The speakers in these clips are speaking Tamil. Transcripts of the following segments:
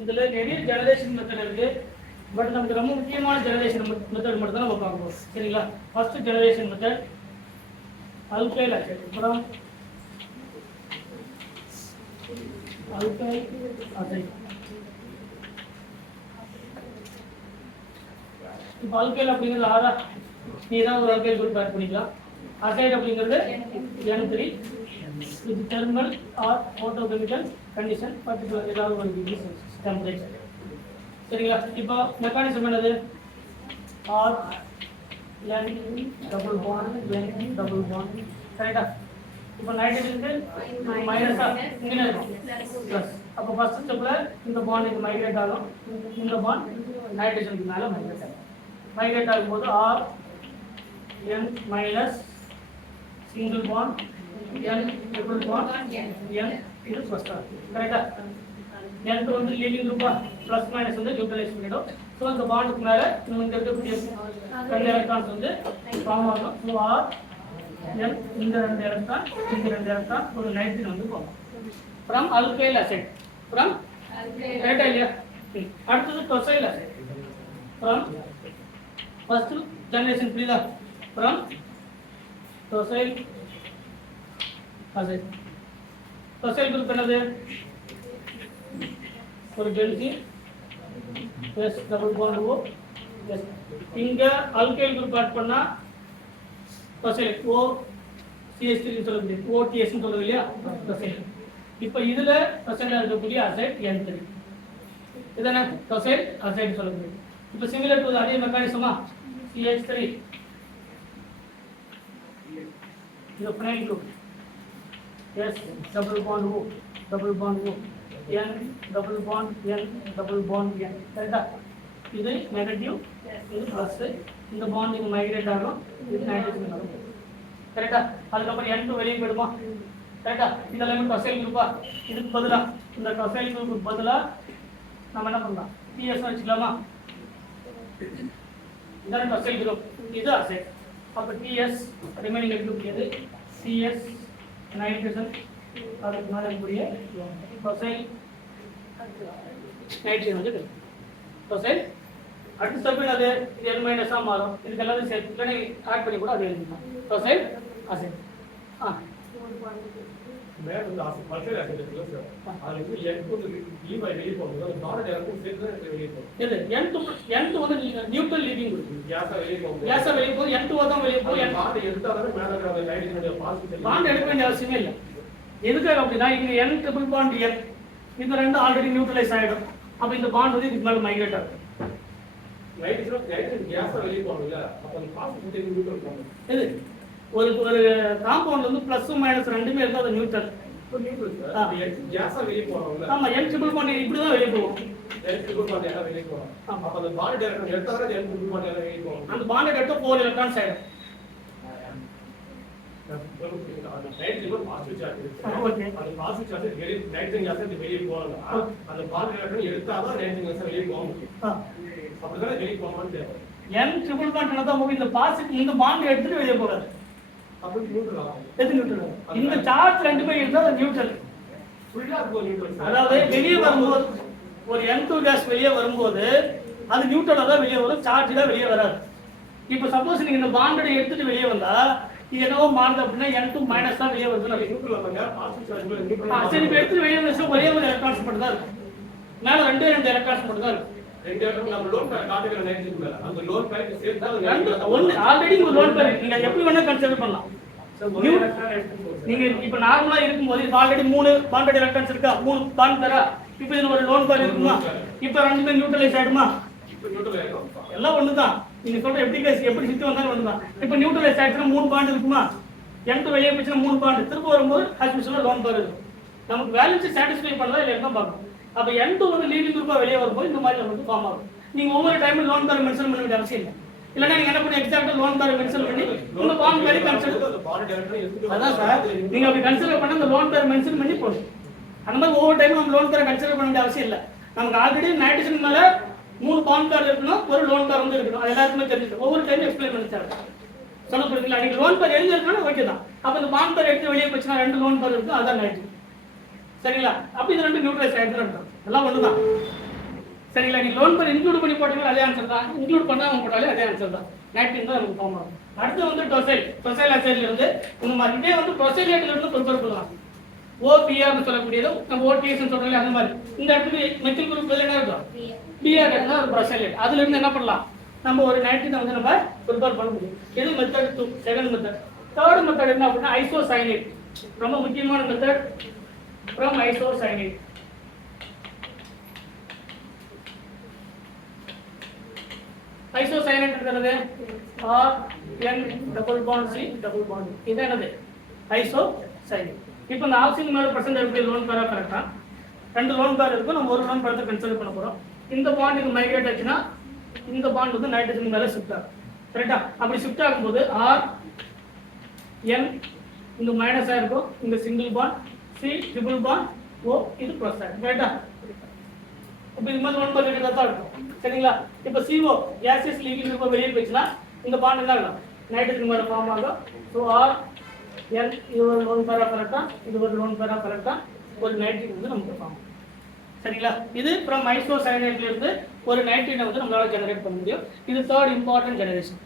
இதுல நிறைய ஜெனரேஷன் மெத்தட் இருக்கு. பட் நமக்கு ரொம்ப முக்கியமான ஜெனரேஷன் மெத்தட் மட்டும் தான் நம்ம பார்க்க போறோம். சரிங்களா? First generation method alkyl acid from alkyl acid. இப்போ alkyl அப்படிங்கிறது ஆறா, நீ ஏதாவது ஒரு alkyl குரூப் ஆட் பண்ணிக்கலாம். acid அப்படிங்கிறது N3 with thermal or photochemical condition particular ஏதாவது ஒரு டிகிரி டெம்பரேச்சர். சரிங்களா? இப்போ மெக்கானிசம் என்னது? R N double bond N double bond. கரெக்ட்டா? இப்போ நைட்ரஜன் மைனஸா இங்க பிளஸ். அப்போ ஃபர்ஸ்ட் ஸ்டெப்ல இந்த பாண்ட் இங்க மைக்ரேட் ஆகும். இந்த பாண்ட் நைட்ரஜனுக்கு மேல மைக்ரேட் ஆகும். மைக்ரேட் ஆகும்போது R N minus single bond N triple bond N இது ஃபர்ஸ்ட் ஆகும். கரெக்ட்டா? N வந்து லீவிங் குரூப்பா பிளஸ் மைனஸ் வந்து நியூட்ரலைஸ் பண்ணிடும். ஸோ இந்த பாண்டுக்கு மேல இங்க இருக்கக்கூடிய ரெண்டு எலக்ட்ரான்ஸ் வந்து ஃபார்ம் ஆகும். ஸோ R N இந்த ரெண்டு எலக்ட்ரான் இந்த ரெண்டு எலக்ட்ரான் ஒரு நைட்ரஜன் வந்து போகும். ஃப்ரம் alkyl acid ஃப்ரம் ரைட்டா இல்லையா? அடுத்தது tosyl acid from first generation புரியுதா? From tosyl acid. tosyl group என்னது? ஒரு benzene plus double bond O plus இங்க alkyl group ஆட் பண்ணா tosyl O CH3 ன்னு சொல்லுங்க, OTS ன்னு சொல்லுங்க இல்லையா? tosyl. இப்போ இதுல tosyl இருக்கக்கூடிய acid N3. இதானே tosyl acid சொல்லுங்க. இப்போ சிமிலர் டு அதே மெக்கானிசமா CH3 இது final group S double bond O double bond O N double bond N double bond N. கரெக்ட்டா? இது நெகட்டிவ், இது பிளஸ். இந்த பாண்ட் இங்க மைக்ரேட் ஆகும், இது நைட்ரஜன் வரும். கரெக்ட்டா? அதுக்கப்புறம் N2 வெளியே போய்டுமா? கரெக்ட்டா? இதெல்லாம் tosyl குரூப்பா. இதுக்கு பதிலா இந்த tosyl குரூப்புக்கு பதிலா நம்ம என்ன பண்ணலாம்? PS வச்சுக்கலாமா? இதான் tosyl குரூப், இது acid. அப்ப TS ரிமைனிங் இருக்கக்கூடியது CS நைட்ரஜன் அதுக்கு மேல இருக்கக்கூடிய tosyl நைட்ரஜன் வந்து இருக்கு. tosyl அடுத்த ஸ்டெப் என்னது? இது N மைனஸா மாறும். இதுக்கு எல்லாத்தையும் சேர்த்து நீ ஆட் பண்ணி கூட அது எழுதிக்கலாம். tosyl acid. மேல வந்து alkyl acid இருக்குல்ல சார், அதுல வந்து N2 லீவ் ஆகி வெளிய போகுது. அது பாண்ட் எல்லாரும் சேர்த்து தான் வெளிய போகுது. இது N2 வந்து நியூட்ரல் லீவிங் குரூப். கேஸா வெளிய போகுது. கேஸா வெளிய போகுது. N2 தான் வெளிய போகுது. பாண்ட் எடுத்தாதான் மேல இருக்கிற நைட்ரஜனுடைய பாசிட்டிவ் பாண்ட் எடுக்க வேண்டிய அவசியமே இல்லை. எதுக்காக அப்படின்னா இங்க N ட்ரிபிள் பாண்ட் N இந்த ரெண்டு ஆல்ரெடி நியூட்ரலைஸ் ஆயிடும். அப்ப இந்த பாண்ட் வந்து இதுக்கு மேல மைக்ரேட் ஆகும். நைட்ரஜன் கேஸா வெளிய போகுதுல, அப்ப அந்த பாசிட்டிவ் நியூட்ரல் போகும். இது ஒரு காம்பவுண்ட் வந்து பிளஸ் மைனஸ் ரெண்டுமே இருந்தா அது நியூட்ரல். ஒரு நியூட்ரல் சார். கேஸா வெளிய போறோம்ல. ஆமா, N ட்ரிபிள் பாண்ட் இப்படி தான் வெளிய போகும். N ட்ரிபிள் பாண்ட் எல்லாம் வெளிய போறோம். அப்ப அந்த பாண்ட் டைரக்ட் எடுத்தாதான் N ட்ரிபிள் பாண்ட் எல்லாம் வெளிய போகும். அந்த பாண்ட் எடுத்தா 4 எலக்ட்ரான்ஸ் ஆயிடும். நைட்ரஜன் பாசிட்டிவ் சார்ஜ் இருக்கு. ஓகே. அந்த பாசிட்டிவ் சார்ஜ் வெளிய நைட்ரஜன் கேஸ் வெளிய போறல. அந்த பாண்ட் டைரக்ட் எடுத்தாதான் நைட்ரஜன் கேஸ் வெளிய போகும். அப்படிதான் வெளிய போகும்னு தேவை. N ட்ரிபிள் பாண்ட் என்னதான் போகும்? இந்த பாசிட்டிவ் இந்த பாண்ட் எடுத்துட்டு வெளிய போறாரு. அப்ப நியூட்ரல் ஆகும். எது நியூட்ரல்? இந்த சார்ஜ் ரெண்டுமே இருந்தா அது நியூட்ரல். ஃபுல்லா இருக்கும் நியூட்ரல். அதாவது வெளியே வரும்போது ஒரு N2 கேஸ் வெளியே வரும்போது அது நியூட்ரலா தான் வெளியே வரும், சார்ஜ் தான் வெளியே வராது. இப்போ சப்போஸ் நீங்க இந்த பாண்டை எடுத்துட்டு வெளியே வந்தா இது என்னவோ மாறுது அப்படின்னா N2 மைனஸ் தான் வெளியே வருது. நியூட்ரல் ஆகுங்க. Positive charge neutral. சரி, இப்போ எடுத்துட்டு வெளியே வந்து ஒரே ஒரு எலக்ட்ரான்ஸ் மட்டும் தான் இருக்கும். மேல ரெண்டு எலக்ட்ரான்ஸ் மட்டும் தான் இருக்கும். ரெண்டு எலக்ட்ரான் நம்ம லோன் பேர் காட்டுகிற நைட்ரஜன் மேல அந்த லோன் பேர் சேர்த்தா ரெண்டு ஒன்னு ஆல்ரெடி ஒரு லோன் பேர் நீங்க எப்படி வேணா கன்சிடர் பண்ணலாம். நீங்க இப்ப நார்மலா இருக்கும்போது இது ஆல்ரெடி 3 பாண்டட் எலக்ட்ரான்ஸ் இருக்கா, 3 பாண்ட் தரா. இப்போ இது ஒரு லோன் பேர் இருக்குமா? இப்போ ரெண்டுமே நியூட்ரலைஸ் ஆயிடுமா? இப்போ நியூட்ரல் ஆயிடும். எல்லாம் ஒண்ணுதான். நீங்க சொல்ற எப்படி சுத்தி வந்தாலும் ஒண்ணுதான். இப்போ நியூட்ரலைஸ் ஆயிடுச்சுனா 3 பாண்ட் இருக்குமா? N2 வெளியே போச்சுனா 3 பாண்ட், திரும்ப வரும்போது ஹாஸ்பிடல்ல லோன் பேர் இருக்கும். நமக்கு வேலன்ஸ் சாட்டிஸ்ஃபை பண்ணதா இல்ல என்ன பார்க்கணும். அப்ப N2 வந்து லீவிங் குரூப்பா வெளியே வரும்போது இந்த மாதிரி நமக்கு ஃபார்ம் ஆகும். நீங்க ஒவ்வொரு டைமும் லோன் பேர் மென்ஷன் பண்ண வேண்டிய அவசியம் இல்லை. இல்லனா நீங்க என்ன பண்ணி எக்ஸாக்ட்டா லோன் பேர் மென்ஷன் பண்ணி உங்க பாண்ட் பேரை கன்சிடர் அதான் சார், நீங்க அப்படி கன்சிடர் பண்ண அந்த லோன் பேர் மென்ஷன் பண்ணி போடுங்க. அந்த மாதிரி ஒவ்வொரு டைமும் நம்ம லோன் பேரை கன்சிடர் பண்ண வேண்டிய அவசியம் இல்லை. நமக்கு ஆல்ரெடி நைட்ரஜன் மேல 3 பாண்ட் பேர் இருக்கணும், ஒரு லோன் பேர் வந்து இருக்கணும். அது எல்லாருக்குமே தெரிஞ்சிடும். ஒவ்வொரு டைமும் எக்ஸ்பிளைன் பண்ணி தரேன். சொல்ல புரியுங்களா? நீங்க லோன் பேர் எழுதி இருக்கணும், ஓகே தான். அப்ப இந்த பாண்ட் பேர் எடுத்து வெளியே போச்சுன்னா 2 லோன் பேர் இருக்கும், அதான் நைட்ரஜன். சரிங்களா? அப்ப இது ரெண்டு நியூட்ரலைஸ் ஆயிடுது. எல்லாம் ஒண்ணுதான். சரிங்களா? நீ லோன் பேர் இன்க்ளூட் பண்ணி போட்டீங்கன்னா அதே ஆன்சர் தான், இன்க்ளூட் பண்ணாம போட்டாலே அதே ஆன்சர் தான். நைட்ரின் தான் நமக்கு ஃபார்ம் ஆகும். அடுத்து வந்து டொசைல் அசைட்ல இருந்து இந்த மாதிரி இதே வந்து டொசைலேட்ல இருந்து ப்ரிப்பேர் பண்ணலாம். ஓபிஆர்னு சொல்லக்கூடியது நம்ம ஓடிஎஸ் சொல்றோம்ல அந்த மாதிரி. இந்த இடத்துல மெத்தில் குரூப் பதில் என்ன இருக்கும்? பிஆர் இருந்தா அது டொசைலேட். அதுல இருந்து என்ன பண்ணலாம்? நம்ம ஒரு நைட்ரினை வந்து நம்ம ப்ரிப்பேர் பண்ண முடியும். இது method 2, second method. Third method என்ன அப்படின்னா ஐசோசைனேட். ரொம்ப முக்கியமான மெத்தட் ஃப்ரம் ஐசோசைனேட். ஐசோசைனேட்ங்கிறது RN double bond C double bond. இது என்னது? ஐசோசைனேட். இப்போ இந்த ஆக்சிஜன் மேல பிரசன்ட் இருக்க லோன் பேரா கரெக்ட்டா? ரெண்டு லோன் பேர் இருக்கும், நம்ம ஒரு லோன் பேரை கன்சிடர் பண்ண போறோம். இந்த பாண்ட் இங்க மைக்ரேட் ஆச்சுன்னா இந்த பாண்ட் வந்து நைட்ரஜன் மேல ஷிஃப்ட் ஆகும். கரெக்ட்டா? அப்படி ஷிஃப்ட் ஆகும்போது RN இங்க மைனஸா இருக்கும், இங்க single bond, C triple bond, O இது பிளஸ் ஆகும். கரெக்ட்டா? இப்போ இந்த மாதிரி லோன் பேர் தான் இருக்கும். சரிங்களா? இப்போ CO கேஸஸ் லீக்கிங் இப்போ வெளியே போச்சுன்னா இந்த பாண்ட் என்ன ஆகும்? நைட்ரஜன் மேல ஃபார்ம் ஆகும். ஸோ RN இது ஒரு லோன் பேரா கரெக்டா, இது ஒரு லோன் பேரா கரெக்டா, ஒரு நைட்ரஜன் வந்து நமக்கு ஃபார்ம் ஆகும். சரிங்களா? இது ஃப்ரம் ஐசோசைனேட்ல இருந்து ஒரு நைட்ரஜனை வந்து நம்மளால ஜெனரேட் பண்ண முடியும். இது தேர்ட் இம்பார்ட்டன்ட் ஜெனரேஷன்.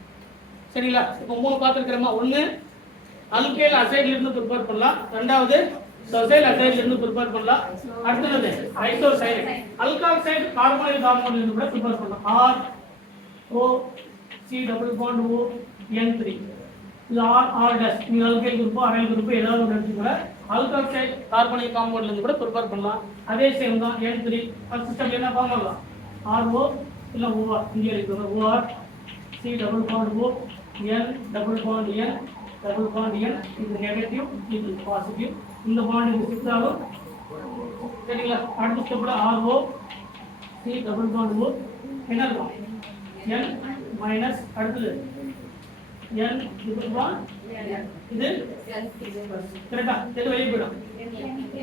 சரிங்களா? இப்போ மூணு பார்த்துருக்கிறோமா? ஒன்று அல்கைல் அசைட்ல இருந்து ப்ரிப்பேர் பண்ணலாம், ரெண்டாவது டொசைல் அசைட்ல இருந்து ப்ரிப்பேர் பண்ணலாம், அடுத்தது ஐசோசைனேட். ஆல்கஹால் கார்பனைல் காம்பவுண்ட்ல இருந்து கூட ப்ரிப்பேர் பண்ணலாம். ROC double bond ON3. இது R டேஷ். நீங்க அல்கைல் குரூப் அரைல் குரூப் ஏதாவது ஒரு எடுத்து கூட ஆல்கஹால் கார்பனைல் காம்பவுண்ட்ல இருந்து கூட ப்ரிப்பேர் பண்ணலாம். அதே சேம் தான் N3. ஃபர்ஸ்ட் ஸ்டெப் என்ன ஃபார்ம் பண்ணலாம்? RO இல்ல OR. இங்க இருக்கு OR C double bond O N double bond N double bond N. இது நெகட்டிவ், இது பாசிட்டிவ். இந்த பாண்ட் இது ஷிஃப்ட் ஆகும். சரிங்களா? அடுத்த ஸ்டெப்ல RO C double bond O என்ன இருக்கும்? N மைனஸ், அடுத்தது N ட்ரிபிள் பாண்ட், இது கரெக்ட்டா? இது வெளியே போயிடும்,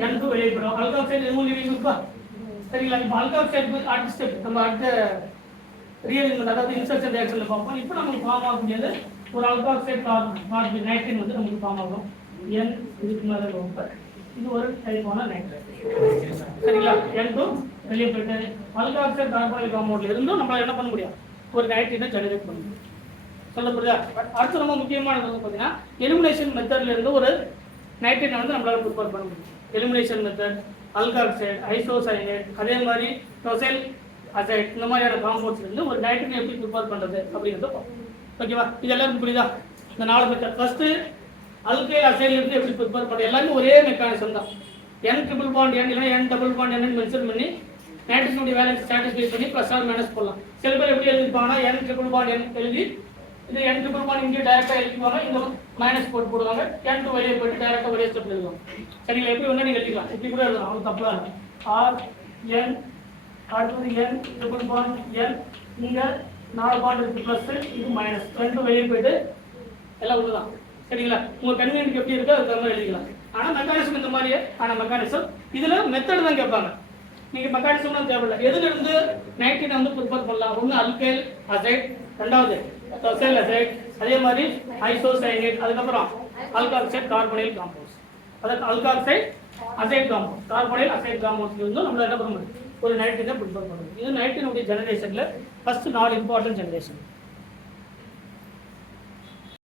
N க்கு வெளியே போயிடும். ஆல்கஹால் எதுவும் லிவிங் இருக்கா? சரிங்களா? இப்போ ஆல்கஹால் அடுத்த ஸ்டெப் நம்ம அடுத்த ரியல் அதாவது இன்சர்ஷன் ரியாக்ஷன்ல பார்ப்போம். இப்போ நமக்கு ஃபார்ம் ஆகக்கூடியது ஒரு ஆல்கஹால் கார்பன் நைட்ரேட் வந்து நமக்கு ஃபார்ம் ஆகும். N இதுக்கு மேல ரொம்ப இது ஒரு டைப்பான நைட்ரேட். சரிங்களா? N2 வெளியே போயிட்டு ஆல்கஹால் கார்பனைல் காம்பவுண்ட்ல இருந்தும் நம்மளால என்ன பண்ண முடியும்? ஒரு நைட்ரேட்டை ஜெனரேட் பண்ண முடியும். சொல்ல புரியுதா? அடுத்து ரொம்ப முக்கியமானது வந்து பார்த்தீங்கன்னா எலிமினேஷன் மெத்தட்ல இருந்து ஒரு நைட்ரேட்டை வந்து நம்மளால ப்ரிப்பேர் பண்ண முடியும். எலிமினேஷன் மெத்தட், ஆல்கஹால் ஐசோசைனேட், அதே மாதிரி டொசைல் அசைட், இந்த மாதிரியான காம்பவுண்ட்ஸ்ல இருந்து ஒரு நைட்ரேட்டை எப்படி ப்ரிப்பேர் பண்றது அப்படிங்கிறத பார்ப்போம். ஓகேவா? இது எல்லாருக்கும் புரியுதா? இந்த 4 மெத்தட். ஃபர்ஸ்ட் அல்கைல் அசைட்ல இருந்து எப்படி ப்ரிப்பேர் பண்றது? எல்லாமே ஒரே மெக்கானிசம் தான். N ட்ரிபிள் பாண்ட் N இல்ல N double bond N mention பண்ணி நைட்ரஜனுடைய வேலன்ஸ் சாட்டிஸ்ஃபை பண்ணி பிளஸ் ஆர் மைனஸ் பண்ணலாம். சில பேர் எப்படி எழுதிப்பாங்கன்னா N ட்ரிபிள் பாண்ட் N எழுதி இது N ட்ரிபிள் பாண்ட் இங்கே டைரக்டா எழுதிவாங்க, இந்த மைனஸ் போடுவாங்க, N2 வெளியே போயிட்டு டைரக்டா ஒரே ஸ்டெப்ல எழுதுவாங்க. சரிங்களா? எப்படி வேணா நீங்க எழுதிக்கலாம், இப்படி கூட எழுதலாம், அவங்க தப்பா இல்லை. RN அடுத்தது N ட்ரிபிள் பாண்ட் N, இங்க 4 பாண்ட் இருக்கு பிளஸ், இது மைனஸ், N2 வெளியே போயிட்டு எல்லாம் உள்ளதான். சரிங்களா? உங்க கன்வீனியன்ட் எப்படி இருக்கோ அது தகுந்த எழுதிக்கலாம். ஆனா மெக்கானிசம் இந்த மாதிரியே, ஆனா மெக்கானிசம் இதுல மெத்தட் தான் கேட்பாங்க. நீங்க மெக்கானிசம்லாம் தேவையில்லை. எதுல இருந்து நைட்ரேட்டை வந்து ப்ரிப்பேர் பண்ணலாம்? ஒன்று அல்கைல் அசைட், ரெண்டாவது டொசைல் அசைட், அதே மாதிரி ஐசோசைனேட், அதுக்கப்புறம் ஆல்கஹால் கார்பனைல் காம்பவுண்ட்ஸ். அதாவது alcohol azide compound, carbonyl azide காம்பவுண்ட்ஸ்ல இருந்து நம்மள என்ன பண்ண முடியும்? ஒரு நைட்ரேட்டை ப்ரிப்பேர் பண்ண முடியும். இது நைட்ரேட்டுடைய ஜெனரேஷன்ல ஃபர்ஸ்ட் 4 இம்பார்ட்டன்ட் ஜெனரேஷன்.